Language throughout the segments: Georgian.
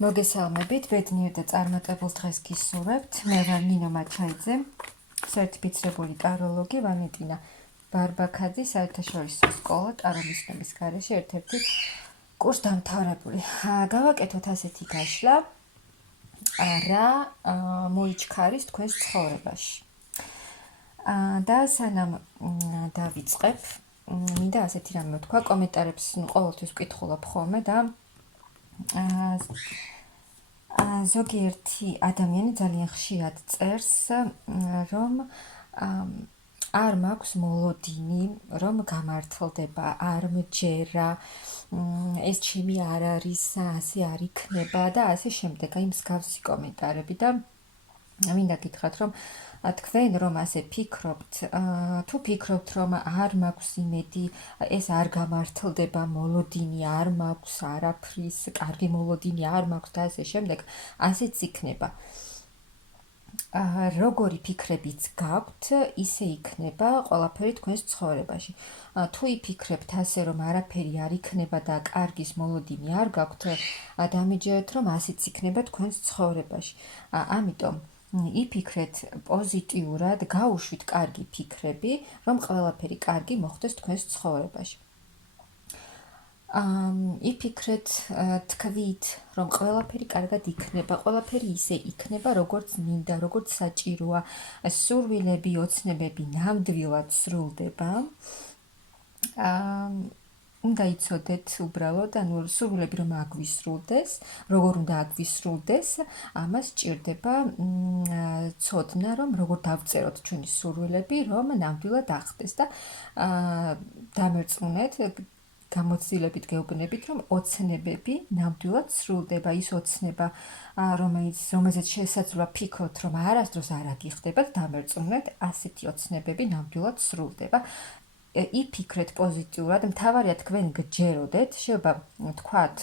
მოგესალმებით, ბედნიერ და წარმატებულ დღეს გისურვებთ. მე ვარ ნინო მაჩაიძე, სერტიფიცირებული ტაროლოგი, ვალენტინა ბარბაქაძის საერთაშორისო სკოლა ტაროლისტების გარეშე ერთ-ერთი კურსდამთავრებული. გავაკეთოთ ასეთი გაშლა, რა მოიჩქარის თქვენს ცხოვრებაში. და სანამ დავიწყებ, მინდა ასეთი რამე ვთქვა, კომენტარებს ყოველთვის ვკითხულობ ხოლმე და ზოგიერთი ადამიანი ძალიან ხშირად წერს, რომ არ მაქვს მოლოდინი, რომ გამართლდება, არ მჯერა, ეს ჩემი არ არის, ასე არ იქნება და ასე შემდეგ, აი მსგავსი კომენტარები და მინდა გითხრათ, რომ თქვენ რომ ასე ფიქრობთ, თუ ფიქრობთ, რომ არ მაქვს იმედი, ეს არ გამართლდება, მოლოდინი არ მაქვს, არაფრის, კარგი მოლოდინი არ მაქვს და ასე შემდეგ, ასეც იქნება. როგორი ფიქრებიც გაქვთ, ისე იქნება ყველაფერი თქვენს ცხოვრებაში. თუ იფიქრებთ ასე, რომ არაფერი არ იქნება და კარგის მოლოდინი არ გაქვთ, დამიჯერეთ, რომ ასეც იქნება თქვენს ცხოვრებაში. ამიტომ იფიქრეთ პოზიტიურად, გაუშვით კარგი ფიქრები, რომ ყველაფერი კარგი მოხდეს თქვენს ცხოვრებაში. იფიქრეთ, თქვით, რომ ყველაფერი კარგად იქნება, ყველაფერი ისე იქნება, როგორც მინდა, როგორც საჭიროა, სურვილები, ოცნებები ნამდვილად სრულდება. უნდა იცოდეთ უბრალოდ, სურვილები რომ აგვისრულდეს, როგორ უნდა აგვისრულდეს, ამას სჭირდება ცოდნა, რომ როგორ დავწეროთ ჩვენი სურვილები, რომ ნამდვილად ახდეს და დამერწმუნეთ, გამოცდილებით გეუბნებით, რომ ოცნებები ნამდვილად სრულდება, ის ოცნება, რომელზეც შესაძლოა ფიქრობთ, რომ არასდროს არ აგიხდებათ, დამერწმუნეთ, ასეთი ოცნებები ნამდვილად სრულდება. იფიქრეთ პოზიტიურად, მთავარია თქვენ გჯეროდეთ, შეიძლება თქვათ,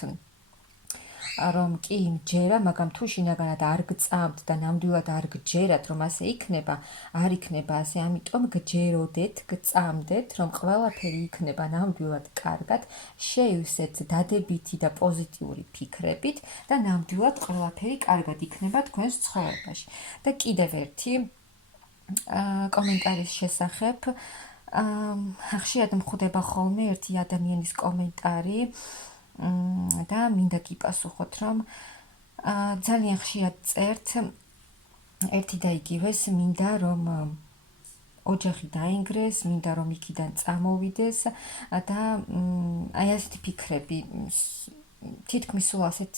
რომ კი მჯერა, მაგრამ თუ შინაგანად არ გწამთ და ნამდვილად არ გჯერათ, რომ ასე იქნება, არ იქნება ასე, ამიტომ გჯეროდეთ, გწამდეთ, რომ ყველაფერი იქნება ნამდვილად კარგად, შეივსეთ დადებითი და პოზიტიური ფიქრებით და ნამდვილად ყველაფერი კარგად იქნება თქვენს ცხოვრებაში. და კიდევ ერთი კომენტარის შესახებ, ხშირად მხვდება ხოლმე ერთი ადამიანის კომენტარი და მინდა გიპასუხოთ, რომ ძალიან ხშირად წერთ ერთი და იგივეს, მინდა რომ ოჯახი დაინგრეს, მინდა რომ იქიდან წამოვიდეს და აი ასეთი ფიქრები თითქმის სულ ასეთ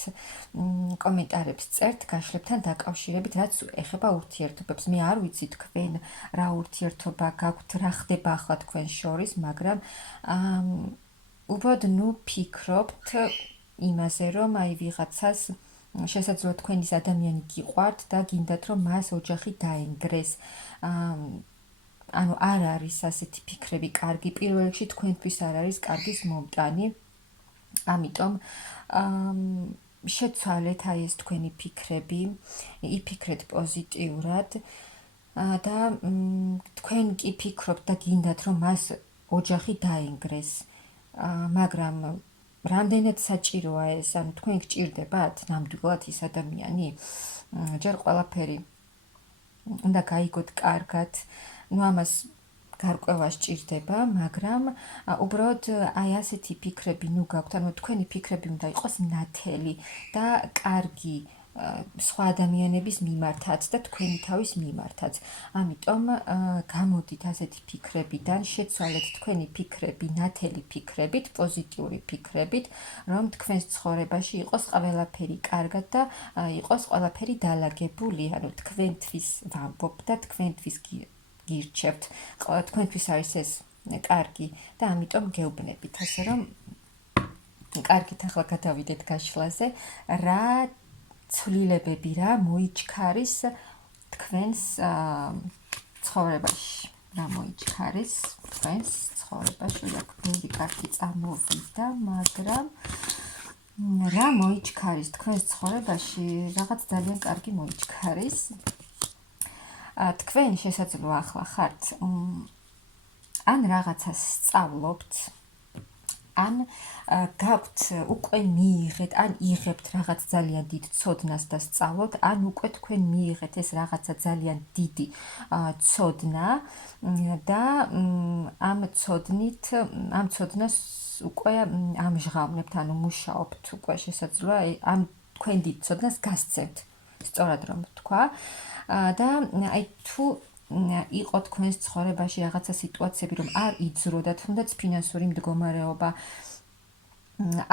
კომენტარებს წერთ გაშლებთან დაკავშირებით, რაც ეხება ურთიერთობებს. მე არ ვიცი თქვენ რა ურთიერთობა გაქვთ, რა ხდება ახლა თქვენ შორის, მაგრამ უბრალოდ ფიქრობთ იმაზე, რომ აი ვიღაცას შესაძლოა თქვენის ადამიანი გიყვართ და გინდათ, რომ მას ოჯახი დაენგრეს. ანუ არ არის ასეთი ფიქრები კარგი, პირველ რიგში თქვენთვის არ არის კარგის მომტანი. ამიტომ შეცვალეთ აი ეს თქვენი ფიქრები, იფიქრეთ პოზიტიურად და თქვენ კი ფიქრობთ და გინდათ, რომ მას ოჯახი დაენგრეს. მაგრამ რამდენად საჭიროა ეს, ანუ თქვენ გჭირდებათ ნამდვილად ის ადამიანი? ჯერ ყველაფერი უნდა გაიგოთ კარგად, ამას გარკვევა სჭირდება, მაგრამ უბრალოდ აი ასეთი ფიქრები გაქვთ, ანუ თქვენი ფიქრები უნდა იყოს ნათელი და კარგი სხვა ადამიანების მიმართაც და თქვენი თავის მიმართაც. ამიტომ გამოდით ასეთი ფიქრებიდან, შეცვალეთ თქვენი ფიქრები ნათელი ფიქრებით, პოზიტიური ფიქრებით, რომ თქვენს ცხოვრებაში იყოს ყველაფერი კარგად და იყოს ყველაფერი დალაგებული, ანუ თქვენთვის ვამბობ და თქვენთვის გირჩევთ, თქვენთვის არის ეს კარგი და ამიტომ გეუბნებით, ასე რომ კარგით, ახლა გადავიდეთ გაშლაზე, რა ცვლილებები რა მოიჩქარის თქვენს ცხოვრებაში. რა მოიჩქარის თქვენს ცხოვრებაში, ბევრი კარგი წამოვიდა, მაგრამ რა მოიჩქარის თქვენს ცხოვრებაში, რაღაც ძალიან კარგი მოიჩქარის. თქვენ შესაძლოა ახლა ხართ ან რაღაცას სწავლობთ, ან გაქვთ უკვე მიიღეთ, ან იღებთ რაღაც ძალიან დიდ ცოდნას და სწავლოთ, ან უკვე თქვენ მიიღეთ ეს რაღაცა ძალიან დიდი ცოდნა და ამ ცოდნას უკვე ამჟღავნებთ, ანუ მუშაობთ უკვე შესაძლოა ამ თქვენ დიდ ცოდნას გასცემთ, სწორად რომ ვთქვა და აი თუ იყო თქვენს ცხოვრებაში რაღაცა სიტუაციები, რომ არ იძროდა, თუნდაც ფინანსური მდგომარეობა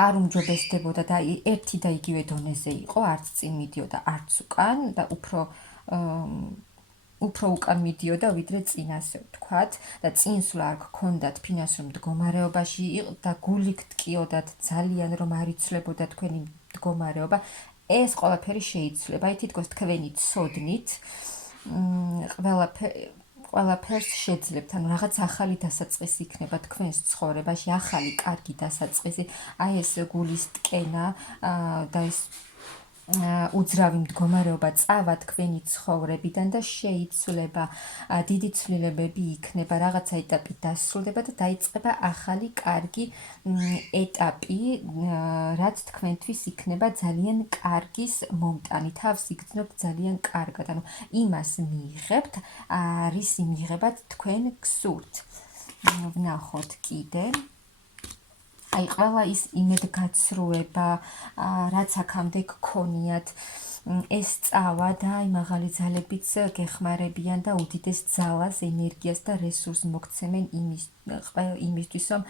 არ უმჯობესდებოდა და ერთი და იგივე დონეზე იყო, არც წინ მიდიოდა, არც უკან და უფრო უკან მიდიოდა, ვიდრე წინ, ასე ვთქვათ, და წინ სულ არ გქონდათ ფინანსურ მდგომარეობაში და გულით ტკიოდათ ძალიან, რომ არ იცვლებოდა თქვენი მდგომარეობა, ეს ყველაფერი შეიცვლება. აი თითქოს თქვენი ცოდნით ყველაფერს შეძლებთ, ანუ რაღაც ახალი დასაწყისი იქნება თქვენს ცხოვრებაში, ახალი კარგი დასაწყისი, აი ეს გულის ტკენა და ეს უძრავი მდგომარეობა წავა თქვენი ცხოვრებიდან და შეიცვლება, დიდი ცვლილებები იქნება, რაღაცა ეტაპი დასრულდება და დაიწყება ახალი კარგი ეტაპი, რაც თქვენთვის იქნება ძალიან კარგის მომტანი, თავს იგრძნობთ ძალიან კარგად, ანუ იმას მიიღებთ, რის მიღებად თქვენ გსურთ. ვნახოთ კიდე. აი ყველა ის იმედგაცრუება, რაც აქამდე გქონიათ, ეს წავა და აი მაღალი ძალებიც გეხმარებიან და უდიდეს ძალას, ენერგიას და რესურსს მოგცემენ იმისთვის, რომ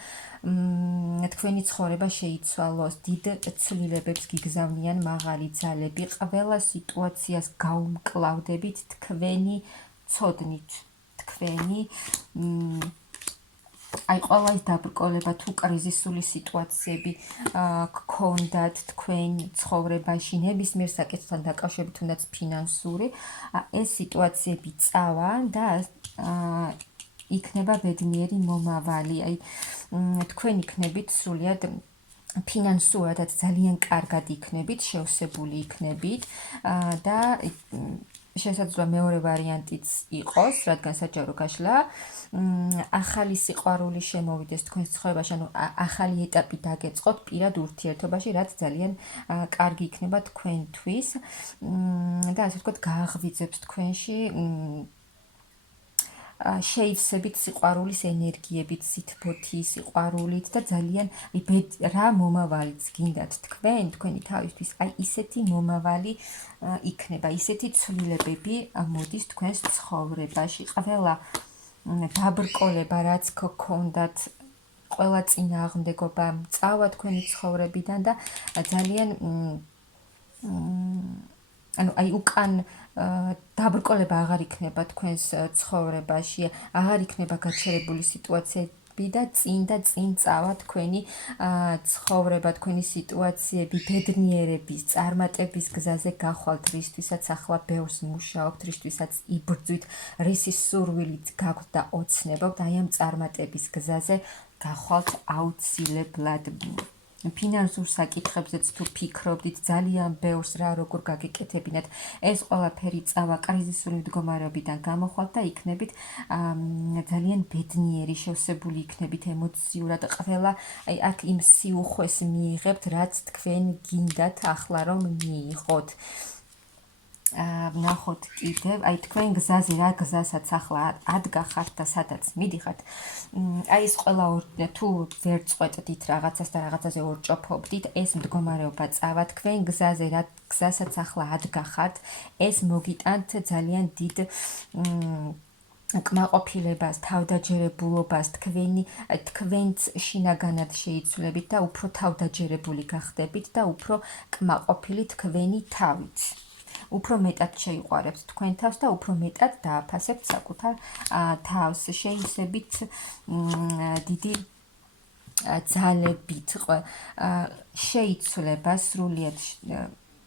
თქვენი ცხოვრება შეიცვალოს, დიდ ცვლილებებს გიგზავნიან მაღალი ძალები, ყველა სიტუაციას გაუმკლავდებით თქვენი ცოდნით, თქვენი აი ყველა ის დაბრკოლება თუ კრიზისული სიტუაციები გქონდათ თქვენ ცხოვრებაში, ნებისმიერ საკითხთან დაკავშირებით, თუნდაც ფინანსური, ეს სიტუაციები წავა და იქნება ბედნიერი მომავალი. აი თქვენ იქნებით სრულიად ფინანსურადაც ძალიან კარგად იქნებით, შევსებული იქნებით და შესაძლოა მეორე ვარიანტიც იყოს, რადგან საჯარო გაშლა, ახალი სიყვარული შემოვიდეს თქვენს ცხოვრებაში, ანუ ახალი ეტაპი დაგეწყოთ პირად ურთიერთობაში, რაც ძალიან კარგი იქნება თქვენთვის და ასე ვთქვათ, გააღვიძებს თქვენში შეივსებით სიყვარულის ენერგიებით, სითბოთი, სიყვარულით და ძალიან რა მომავალიც გინდათ თქვენი თავისთვის, აი ისეთი მომავალი იქნება, ისეთი ცვლილებები მოდის თქვენს ცხოვრებაში. ყველა დაბრკოლება, რაც გქონდათ, ყველა წინააღმდეგობა წავა თქვენი ცხოვრებიდან და ძალიან ანუ აი უკან დაბრკოლება აღარ იქნება თქვენს ცხოვრებაში, აღარ იქნება გაჩერებული სიტუაციები და წინ წავა თქვენი ცხოვრება, თქვენი სიტუაციები, ბედნიერების, წარმატების გზაზე გახვალთ, რისთვისაც ახლა ბევრს მუშაობთ, რისთვისაც იბრძვით, რისის სურვილით გაქვთ და ოცნებობთ, აი ამ წარმატების გზაზე გახვალთ აუცილებლად. ფინანსურ საკითხებზეც თუ ფიქრობდით, ძალიან ბევრს რა როგორ გაგიკეთებინათ, ეს ყველაფერი წავა კრიზისული მდგომარეობიდან გამოხვალთ და იქნებით ძალიან ბედნიერი, შევსებული იქნებით ემოციურად, ყველა აი აქ იმ სიუხვეს მიიღებთ, რაც თქვენ გინდათ ახლა რომ მიიღოთ. ვნახოთ კიდევ, აი თქვენ გზაზე რა გზასაც ახლა ადგახართ და სადაც მიდიხართ, აი ეს ყველა თუ ვერ წყვეტდით რაღაცას და რაღაცაზე ორჭოფობდით, ეს მდგომარეობა წავა თქვენ გზაზე რა გზასაც ახლა ადგახართ, ეს მოგიტანთ ძალიან დიდ კმაყოფილებას, თავდაჯერებულობას, თქვენც შინაგანად შეიცვლებით და უფრო თავდაჯერებული გახდებით და უფრო კმაყოფილი თქვენი თავით. უფრო მეტად შეიყვარებთ თქვენ თავს და უფრო მეტად დააფასებთ საკუთარ თავს. შეივსებით დიდი ძალებით შეიცვლება სრულიად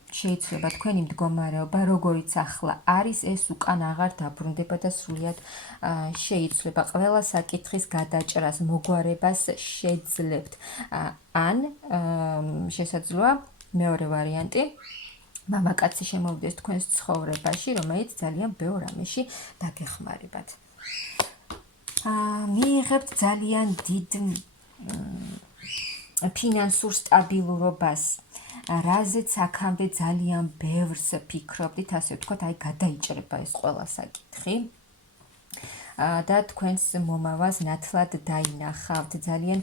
შეიცვლება თქვენი მდგომარეობა, როგორიც ახლა არის, ეს უკან აღარ დაბრუნდება და სრულიად შეიცვლება. ყველა საკითხის გადაჭრას, მოგვარებას შეძლებთ. ან შესაძლოა მეორე ვარიანტი, მამაკაცი შემოვიდეს თქვენს ცხოვრებაში, რომელიც ძალიან ბევრ რამეში დაგეხმარებათ. მიიღებთ ძალიან დიდ ფინანსურ სტაბილურობას, რაზეც აქამდე ძალიან ბევრს ფიქრობდით, ასე ვთქვათ, აი გადაიჭრება ეს ყველა საკითხი. და თქვენს მომავალს ნათლად დაინახავთ, ძალიან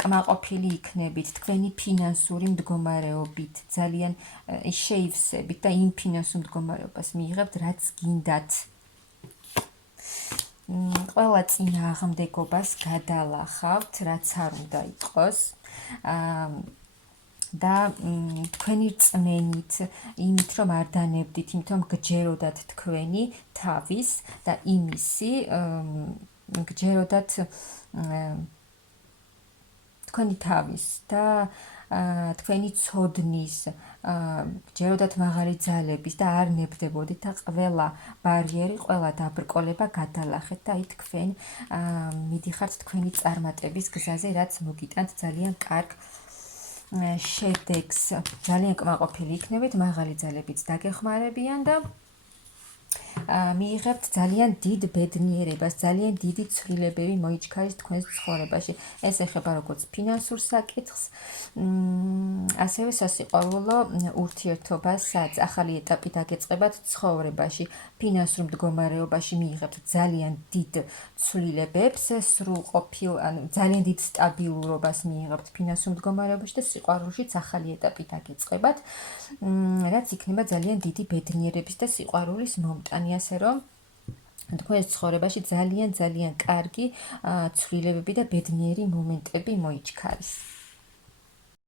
კმაყოფილი იქნებით თქვენი ფინანსური მდგომარეობით, ძალიან შეივსებით და იმ ფინანსურ მდგომარეობას მიიღებთ, რაც გინდათ. ყველა წინააღმდეგობას გადალახავთ, რაც არ უნდა იყოს. და თქვენი რწმენით, იმით რომ არ დანებდით, იმით რომ გჯეროდათ თქვენი თავის და იმისი, გჯეროდათ თქვენი თავის და თქვენი ცოდნის, გჯეროდათ მაღალი ძალების და არ ნებდებოდით და ყველა ბარიერი, ყველა დაბრკოლება გადალახეთ და აი თქვენ მიდიხართ თქვენი წარმატების გზაზე, რაც მოგიტანთ ძალიან კარგ შედეგს. ძალიან კმაყოფილი იქნებით, მაღალი ძალებიც დაგეხმარებიან და მიიღებთ ძალიან დიდ ბედნიერებას, ძალიან დიდი ცვლილებები მოიჩქარეს თქვენს ცხოვრებაში. ეს ეხება როგორც ფინანსურ საკითხს, ასევე სასიყვარულო ურთიერთობასაც. ახალი ეტაპი დაგეწყებათ ცხოვრებაში, ფინანსურ მდგომარეობაში მიიღებთ ძალიან დიდ ცვლილებებს, სრულყოფილ, ძალიან დიდ სტაბილურობას მიიღებთ ფინანსურ მდგომარეობაში და სიყვარულშიც ახალი ეტაპი დაგეწყებათ, რაც იქნება ძალიან დიდი ბედნიერების და სიყვარულის მომტანი, ასე რომ თქვენს ცხოვრებაში ძალიან კარგი ცვლილებები და ბედნიერი მომენტები მოიჩქარეს.